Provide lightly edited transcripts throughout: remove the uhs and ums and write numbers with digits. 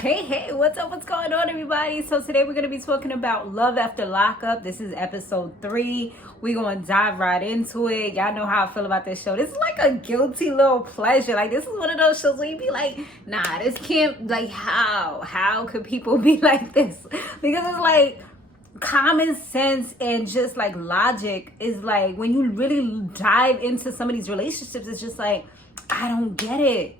Hey, what's up? What's going on, everybody? So today we're going to be talking about Love After Lockup. This is episode 3. We're going to dive right into it. Y'all know how I feel about this show. This is like a guilty little pleasure. Like, this is one of those shows where you be like, nah, this can't, like, how could people be like this? Because it's like common sense and just like logic is like, when you really dive into some of these relationships, it's just like, I don't get it.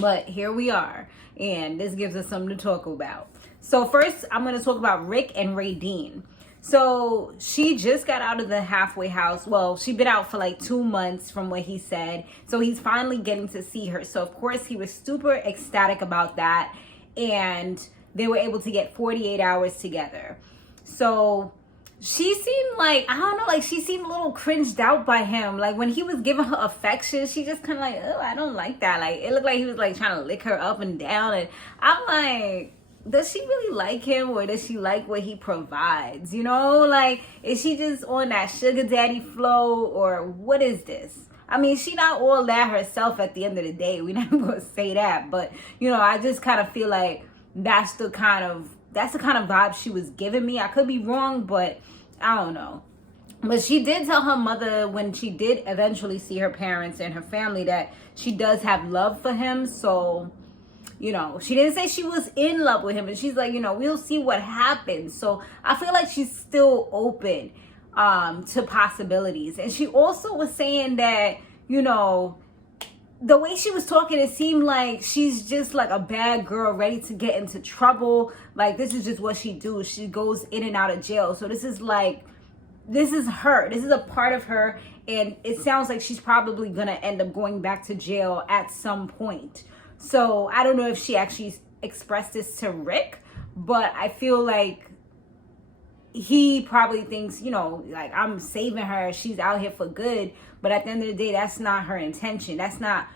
But here we are, and this gives us something to talk about. So first, I'm going to talk about Rick and Reydean. So she just got out of the halfway house. Well, she'd been out for like 2 months from what he said. So he's finally getting to see her. So of course, he was super ecstatic about that. And they were able to get 48 hours together. So she seemed like, I don't know, like she seemed a little cringed out by him. Like when he was giving her affection, she just kind of like, oh, I don't like that. Like it looked like he was like trying to lick her up and down. And I'm like, does she really like him, or does she like what he provides? You know, like, is she just on that sugar daddy flow, or what is this? I mean, she not all that herself at the end of the day. We're not going to say that. But, you know, I just kind of feel like that's the kind of vibe she was giving me. I could be wrong, but I don't know. But she did tell her mother when she did eventually see her parents and her family that she does have love for him. So, you know, she didn't say she was in love with him. And she's like, you know, we'll see what happens. So I feel like she's still open to possibilities. And she also was saying that, you know, the way she was talking, it seemed like she's just like a bad girl ready to get into trouble. Like, this is just what she do. She goes in and out of jail. So this is like, this is her. This is a part of her. And it sounds like she's probably going to end up going back to jail at some point. So I don't know if she actually expressed this to Rick, but I feel like he probably thinks, you know, like, I'm saving her. She's out here for good. But at the end of the day, that's not her intention. That's not,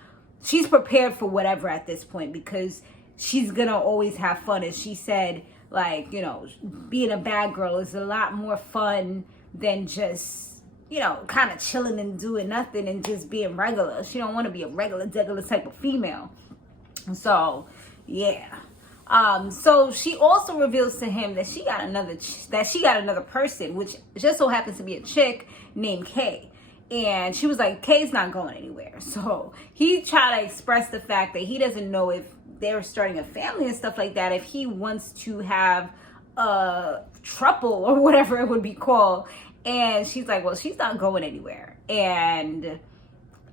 she's prepared for whatever at this point, because she's going to always have fun. As she said, like, you know, being a bad girl is a lot more fun than just, you know, kind of chilling and doing nothing and just being regular. She don't want to be a regular type of female. So, yeah. So she also reveals to him that she got another person, which just so happens to be a chick named Kay. And she was like, Kay's not going anywhere. So he tried to express the fact that he doesn't know if they're starting a family and stuff like that, if he wants to have a throuple or whatever it would be called. And she's like, well, she's not going anywhere. And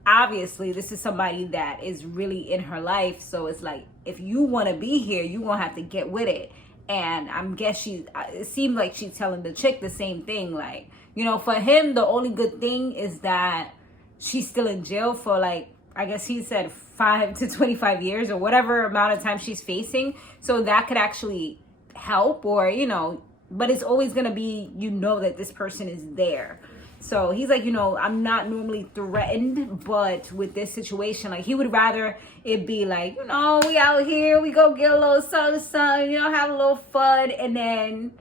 obviously this is somebody that is really in her life. So it's like, if you want to be here, you're going to have to get with it. And it seemed like she's telling the chick the same thing. Like, you know, for him, the only good thing is that she's still in jail for, like, I guess he said 5 to 25 years or whatever amount of time she's facing. So that could actually help, or, you know, but it's always going to be, you know, that this person is there. So he's like, you know, I'm not normally threatened, but with this situation, like, he would rather it be like, you know, we out here, we go get a little sun, you know, have a little fun, and then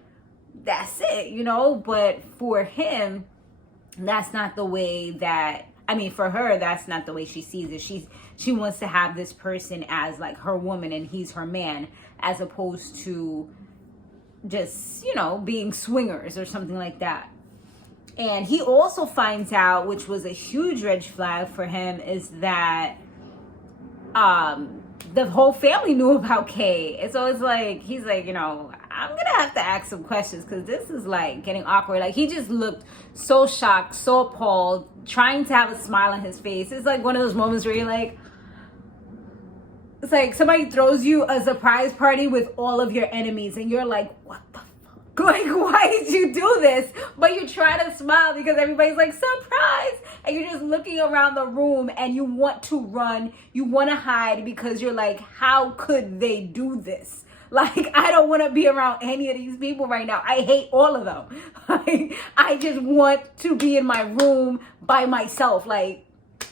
that's it, you know. But for him, that's not the way that, I mean, for her, that's not the way she sees it. She wants to have this person as like her woman and he's her man, as opposed to just, you know, being swingers or something like that. And he also finds out, which was a huge red flag for him, is that the whole family knew about Kay. And so it's like, he's like, you know, I'm going to have to ask some questions, because this is like getting awkward. Like, he just looked so shocked, so appalled, trying to have a smile on his face. It's like one of those moments where you're like, it's like somebody throws you a surprise party with all of your enemies and you're like, what the fuck? Like, why did you do this? But you try to smile because everybody's like, surprise! And you're just looking around the room and you want to run, you want to hide, because you're like, how could they do this? Like, I don't want to be around any of these people right now. I hate all of them. Like, I just want to be in my room by myself. Like,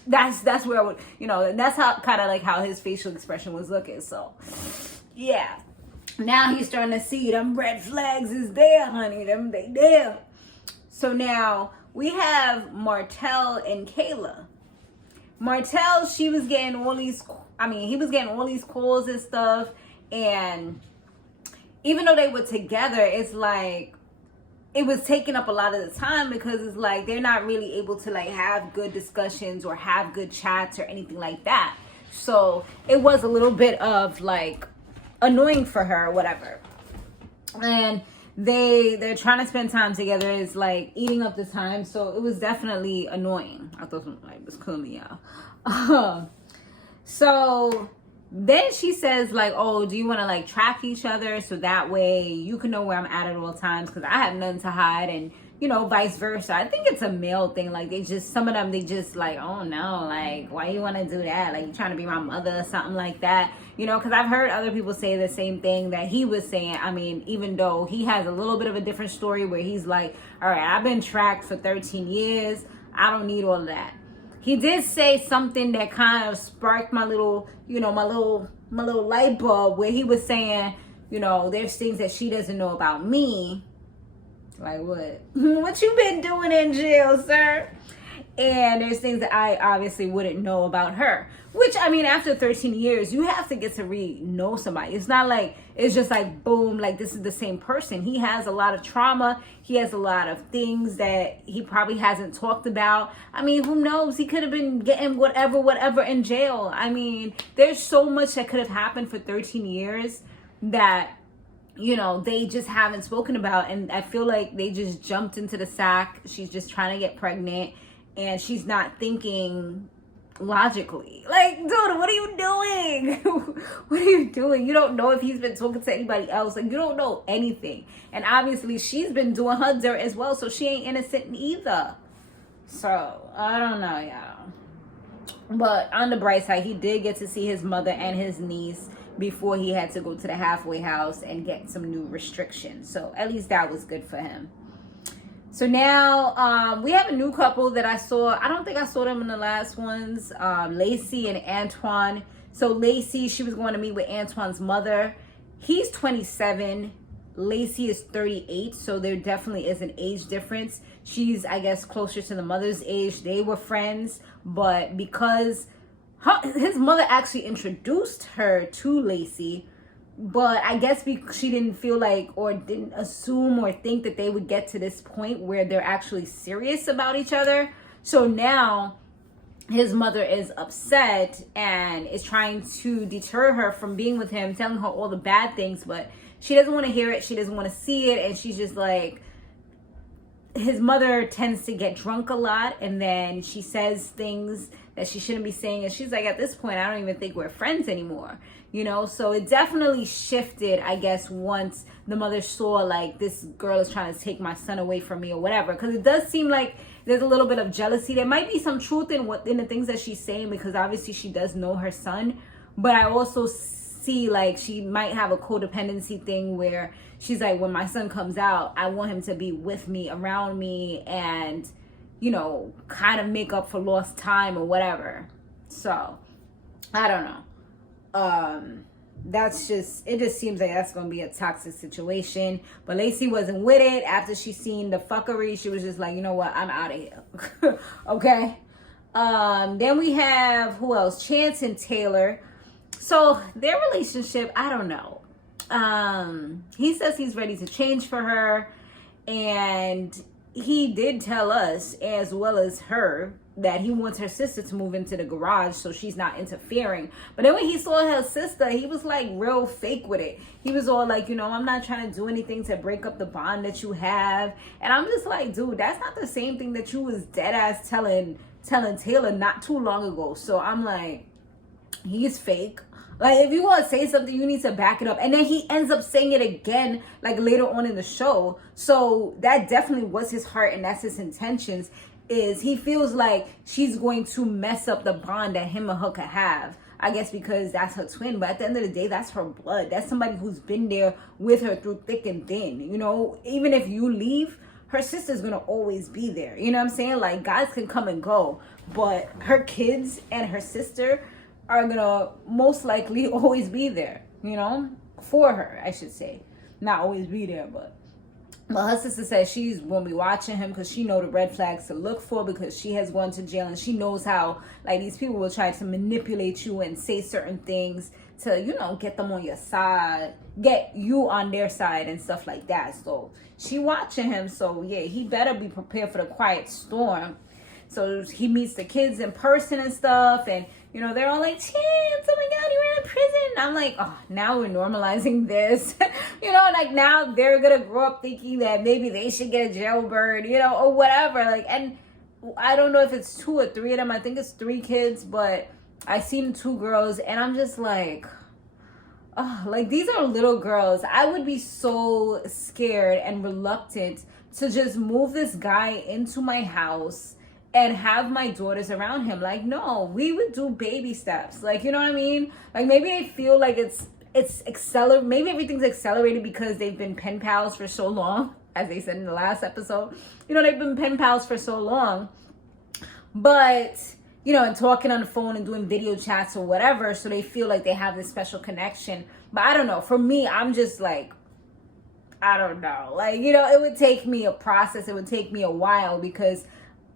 that's where I would, you know, and that's how kind of like how his facial expression was looking. So, yeah. Now he's starting to see them red flags is there, honey. They there. So now we have Martell and Kayla. Martell, he was getting all these calls and stuff. And even though they were together, it's like it was taking up a lot of the time, because it's like they're not really able to like have good discussions or have good chats or anything like that. So it was a little bit of like annoying for her or whatever. And they're trying to spend time together. It's like eating up the time. So it was definitely annoying. I thought it was killing me, y'all. So then she says like, oh, do you want to like track each other so that way you can know where I'm at all times, because I have nothing to hide, and you know, vice versa. I think it's a male thing. Like some of them, they just like, oh no, like why you want to do that? Like you trying to be my mother or something like that, you know? Because I've heard other people say the same thing that he was saying. I mean, even though he has a little bit of a different story where he's like, all right, I've been tracked for 13 years. I don't need all of that. He did say something that kind of sparked my little, you know, my little light bulb, where he was saying, you know, there's things that she doesn't know about me. Like what? What you been doing in jail, sir? And there's things that I obviously wouldn't know about her. Which, I mean, after 13 years, you have to get to really know somebody. It's not like, it's just like, boom, like this is the same person. He has a lot of trauma. He has a lot of things that he probably hasn't talked about. I mean, who knows? He could have been getting whatever in jail. I mean, there's so much that could have happened for 13 years that, you know, they just haven't spoken about. And I feel like they just jumped into the sack. She's just trying to get pregnant, and she's not thinking logically. Like, dude, what are you doing? What are you doing? You don't know if he's been talking to anybody else. Like, you don't know anything. And obviously she's been doing her dirt as well, so she ain't innocent either. So I don't know, y'all. But on the bright side, he did get to see his mother and his niece before he had to go to the halfway house and get some new restrictions. So at least that was good for him. So now we have a new couple that I saw. I don't think I saw them in the last ones. Lacey and Antoine. So Lacey, she was going to meet with Antoine's mother. He's 27. Lacey is 38. So there definitely is an age difference. She's, I guess, closer to the mother's age. They were friends. But because his mother actually introduced her to Lacey, but I guess she didn't feel like, or didn't assume or think that they would get to this point where they're actually serious about each other. So now his mother is upset and is trying to deter her from being with him, telling her all the bad things, but she doesn't want to hear it. She doesn't want to see it. And she's just like, his mother tends to get drunk a lot, and then she says things that she shouldn't be saying, and she's like, at this point, I don't even think we're friends anymore, you know? So it definitely shifted, I guess, once the mother saw like, this girl is trying to take my son away from me or whatever, because it does seem like there's a little bit of jealousy. There might be some truth in the things that she's saying, because obviously she does know her son, but I also see like she might have a codependency thing where she's like, when my son comes out, I want him to be with me, around me, and, you know, kind of make up for lost time or whatever. So I don't know. It just seems like that's going to be a toxic situation. But Lacey wasn't with it. After she seen the fuckery, she was just like, you know what, I'm out of here. Okay. Then we have, who else? Chance and Taylor. So their relationship, I don't know. He says he's ready to change for her, and he did tell us, as well as her, that he wants her sister to move into the garage so she's not interfering. But then when he saw her sister, he was like real fake with it. He was all like, you know, I'm not trying to do anything to break up the bond that you have. And I'm just like, dude, that's not the same thing that you was dead ass telling Taylor not too long ago. So I'm like, he's fake. Like, if you want to say something, you need to back it up. And then he ends up saying it again, like, later on in the show. So that definitely was his heart, and that's his intentions, is he feels like she's going to mess up the bond that him and her could have. I guess because that's her twin. But at the end of the day, that's her blood. That's somebody who's been there with her through thick and thin. You know, even if you leave, her sister's going to always be there. You know what I'm saying? Like, guys can come and go. But her kids and her sister are gonna most likely always be there, you know, for her, I should say. Not always be there, but Well, her sister says she's going to be watching him because she know the red flags to look for, because she has gone to jail and she knows how, like, these people will try to manipulate you and say certain things to, you know, get them on your side, get you on their side and stuff like that. So she watching him. So yeah, he better be prepared for the quiet storm. So he meets the kids in person and stuff, and you know, they're all like, Chance, oh my God, you were in prison. I'm like, oh, now we're normalizing this. You know, like now they're going to grow up thinking that maybe they should get a jailbird, you know, or whatever. Like, and I don't know if it's 2 or 3 of them. I think it's 3 kids, but I seen 2 girls, and I'm just like, oh, like these are little girls. I would be so scared and reluctant to just move this guy into my house and have my daughters around him. Like, no, we would do baby steps. Like, you know what I mean? Like, maybe they feel like it's accelerated. Maybe everything's accelerated because they've been pen pals for so long, as they said in the last episode. You know, they've been pen pals for so long. But, you know, and talking on the phone and doing video chats or whatever, so they feel like they have this special connection. But I don't know. For me, I'm just like, I don't know. Like, you know, it would take me a process. It would take me a while, because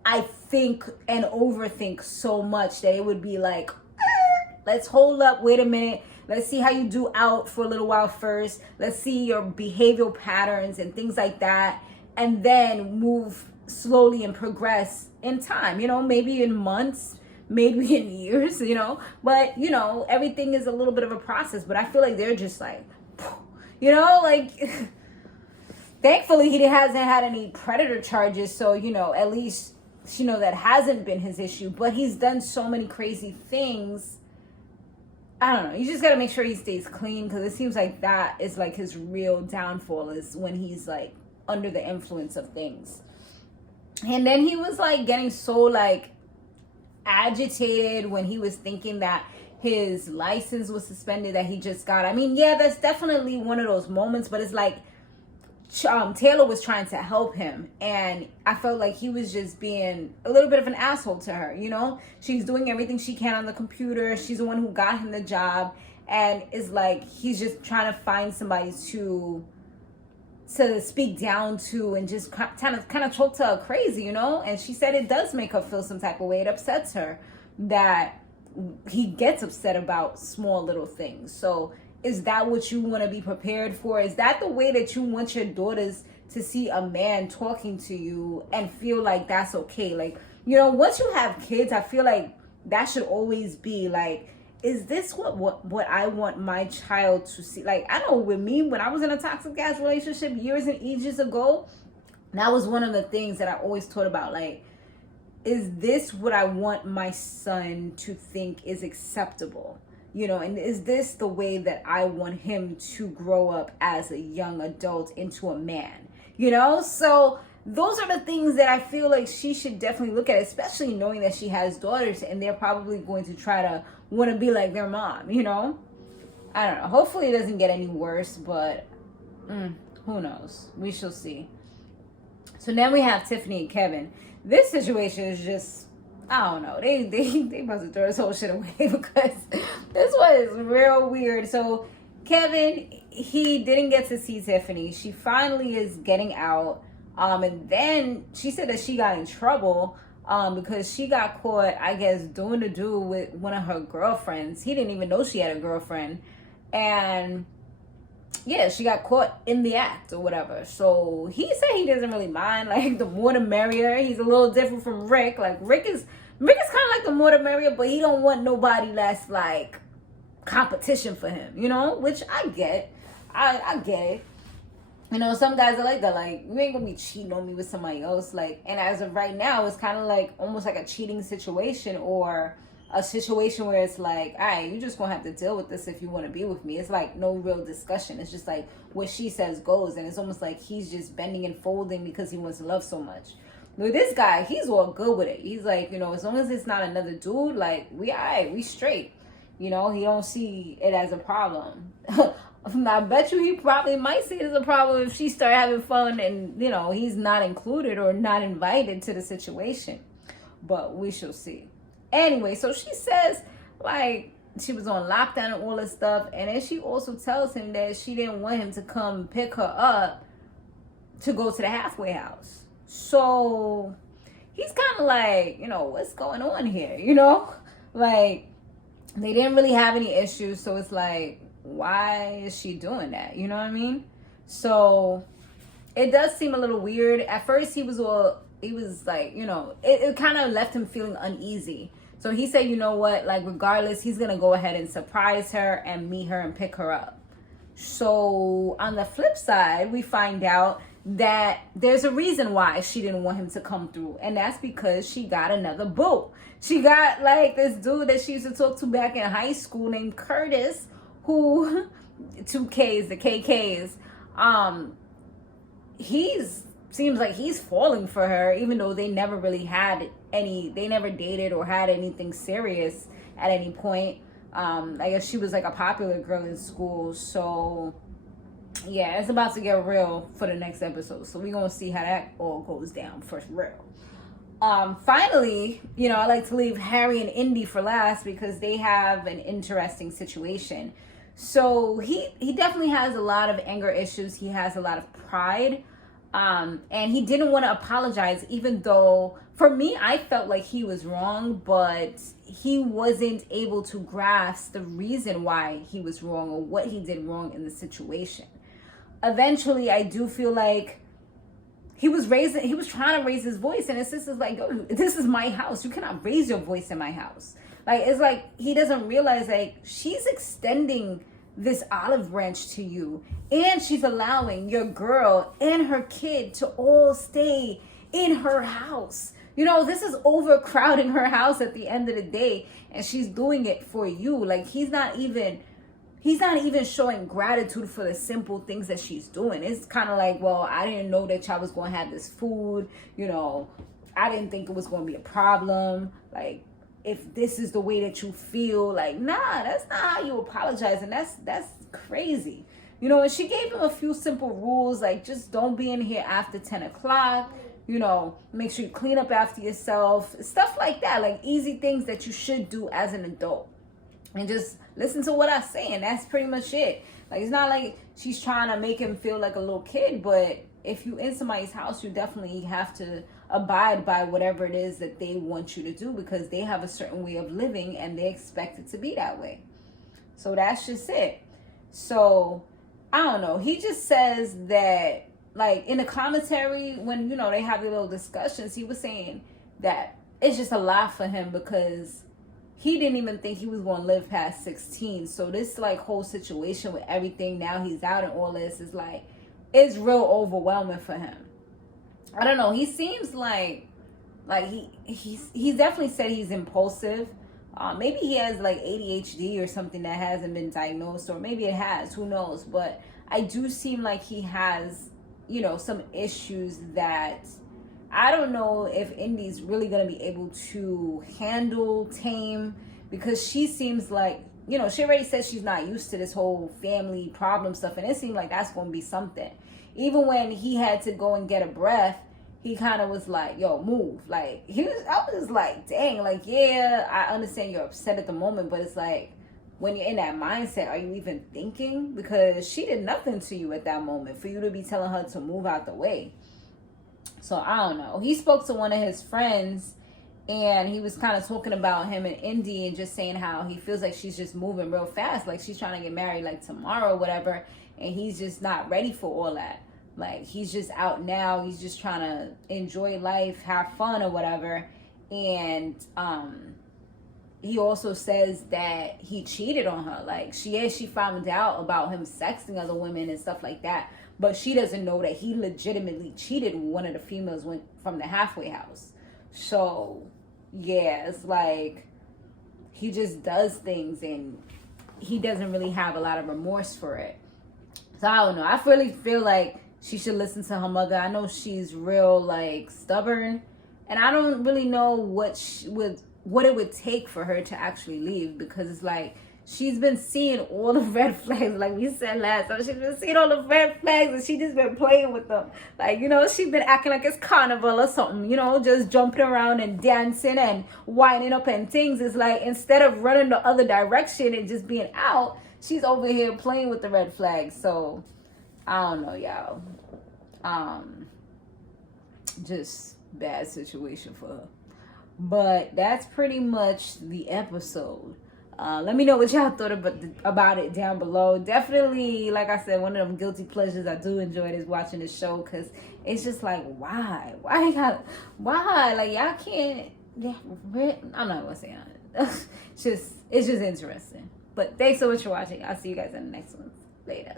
I think and overthink so much that it would be like, let's hold up, wait a minute. Let's see how you do out for a little while first. Let's see your behavioral patterns and things like that. And then move slowly and progress in time, you know, maybe in months, maybe in years, you know. But, you know, everything is a little bit of a process. But I feel like they're just like, you know, like, thankfully he hasn't had any predator charges. So, you know, at least, you know, that hasn't been his issue. But he's done so many crazy things. I don't know. You just got to make sure he stays clean, because it seems like that is like his real downfall, is when he's like under the influence of things. And then he was like getting so like agitated when he was thinking that his license was suspended that he just got. I mean, yeah, that's definitely one of those moments, but it's like Taylor was trying to help him, and I felt like he was just being a little bit of an asshole to her, you know? She's doing everything she can on the computer. She's the one who got him the job, and it's like he's just trying to find somebody to speak down to and just kind of talk to her crazy, you know? And she said it does make her feel some type of way. It upsets her that he gets upset about small little things. So is that what you want to be prepared for? Is that the way that you want your daughters to see a man talking to you and feel like that's okay? Like, you know, once you have kids, I feel like that should always be like, is this what I want my child to see? Like, I know with me, when I was in a toxic ass relationship years and ages ago, that was one of the things that I always thought about. Like, is this what I want my son to think is acceptable? You know, and is this the way that I want him to grow up as a young adult into a man? You know, so those are the things that I feel like she should definitely look at, especially knowing that she has daughters and they're probably going to try to want to be like their mom, you know? I don't know. Hopefully it doesn't get any worse, but who knows? We shall see. So now we have Tiffany and Kevin. This situation is just, I don't know. They must have thrown this whole shit away, because this one is real weird. So Kevin, he didn't get to see Tiffany. She finally is getting out. And then she said that she got in trouble because she got caught, I guess, doing the do with one of her girlfriends. He didn't even know she had a girlfriend. And yeah, she got caught in the act or whatever. So he said he doesn't really mind. Like, the more the merrier. He's a little different from Rick. Like, Rick is kind of like the more the merrier, but he don't want nobody that's like competition for him, you know? Which I get. I get it. You know, some guys are like that. Like, you ain't gonna be cheating on me with somebody else. Like, and as of right now, it's kind of like almost like a cheating situation, or a situation where it's like, all right, you just gonna have to deal with this if you want to be with me. It's like no real discussion. It's just like what she says goes, and it's almost like he's just bending and folding because he wants love so much. With this guy, he's all good with it. He's like, you know, as long as it's not another dude, like, we all right, we straight. You know, he don't see it as a problem. I bet you he probably might see it as a problem if she start having fun and, you know, he's not included or not invited to the situation. But we shall see. Anyway, so she says, like, she was on lockdown and all this stuff. And then she also tells him that she didn't want him to come pick her up to go to the halfway house. So he's kind of like, what's going on here? Like, they didn't really have any issues. So it's like, why is she doing that? You know what I mean? So it does seem a little weird. At first he was like, it kind of left him feeling uneasy. So he said, you know what, like, regardless, he's going to go ahead and surprise her and meet her and pick her up. So on the flip side, we find out that there's a reason why she didn't want him to come through. And that's because she got another boo. She got like this dude that she used to talk to back in high school named Curtis, who, 2Ks, the KKs, seems like he's falling for her, even though they never really they never dated or had anything serious at any point. I guess she was like a popular girl in school. So yeah, it's about to get real for the next episode. So we're gonna see how that all goes down for real. Finally, I like to leave Harry and Indy for last because they have an interesting situation. So he definitely has a lot of anger issues. He has a lot of pride. And he didn't want to apologize, even though for me, I felt like he was wrong, but he wasn't able to grasp the reason why he was wrong or what he did wrong in the situation. Eventually, I do feel like he was trying to raise his voice, and his sister's like, yo, this is my house. You cannot raise your voice in my house. Like, it's like he doesn't realize, like, she's extending this olive branch to you, and she's allowing your girl and her kid to all stay in her house. This is overcrowding her house at the end of the day, and she's doing it for you. Like, he's not even showing gratitude for the simple things that she's doing. It's kind of like, well, I didn't know that y'all was going to have this food. I didn't think it was going to be a problem. Like, if this is the way that you feel, like, nah, that's not how you apologize. And that's crazy. And she gave him a few simple rules, like, just don't be in here after 10 o'clock. Make sure you clean up after yourself. Stuff like that, like easy things that you should do as an adult. And just listen to what I say, and that's pretty much it. Like, it's not like she's trying to make him feel like a little kid, but if you in somebody's house, you definitely have to abide by whatever it is that they want you to do, because they have a certain way of living and they expect it to be that way. So that's just it. So I don't know. He just says that, like, in the commentary, when, they have their little discussions, he was saying that it's just a lot for him because he didn't even think he was going to live past 16. So this, like, whole situation with everything, now he's out and all this, is like, it's real overwhelming for him. I don't know. He seems like he definitely said he's impulsive. Maybe he has like ADHD or something that hasn't been diagnosed, or maybe it has, who knows. But I do seem like he has, some issues that I don't know if Indy's really going to be able to handle, tame, because she seems like, she already said she's not used to this whole family problem stuff. And it seemed like that's going to be something. Even when he had to go and get a breath, he kind of was like, yo, move. Like, I was like, dang, like, yeah, I understand you're upset at the moment, but it's like, when you're in that mindset, are you even thinking? Because she did nothing to you at that moment for you to be telling her to move out the way. So I don't know. He spoke to one of his friends, and he was kind of talking about him and Indy and just saying how he feels like she's just moving real fast. Like, she's trying to get married like tomorrow or whatever. And he's just not ready for all that. Like, he's just out now. He's just trying to enjoy life, have fun or whatever. And he also says that he cheated on her. Like, she found out about him sexting other women and stuff like that. But she doesn't know that he legitimately cheated with one of the females from the halfway house. So, yeah, it's like he just does things and he doesn't really have a lot of remorse for it. So, I don't know. I really feel like she should listen to her mother. I know she's real, like, stubborn. And I don't really know what it would take for her to actually leave, because it's like she's been seeing all the red flags, like we said last time. She's been seeing all the red flags and she just been playing with them. Like, she's been acting like it's carnival or something, just jumping around and dancing and winding up and things. It's like, instead of running the other direction and just being out, she's over here playing with the red flags. So I don't know, y'all. Just bad situation for her. But that's pretty much the episode. Let me know what y'all thought about it down below. Definitely, like I said, one of them guilty pleasures I do enjoy is watching this show, because it's just like, why? Why? Like, y'all can't. Yeah, I'm not gonna say it. It's just interesting. But thanks so much for watching. I'll see you guys in the next one. Later.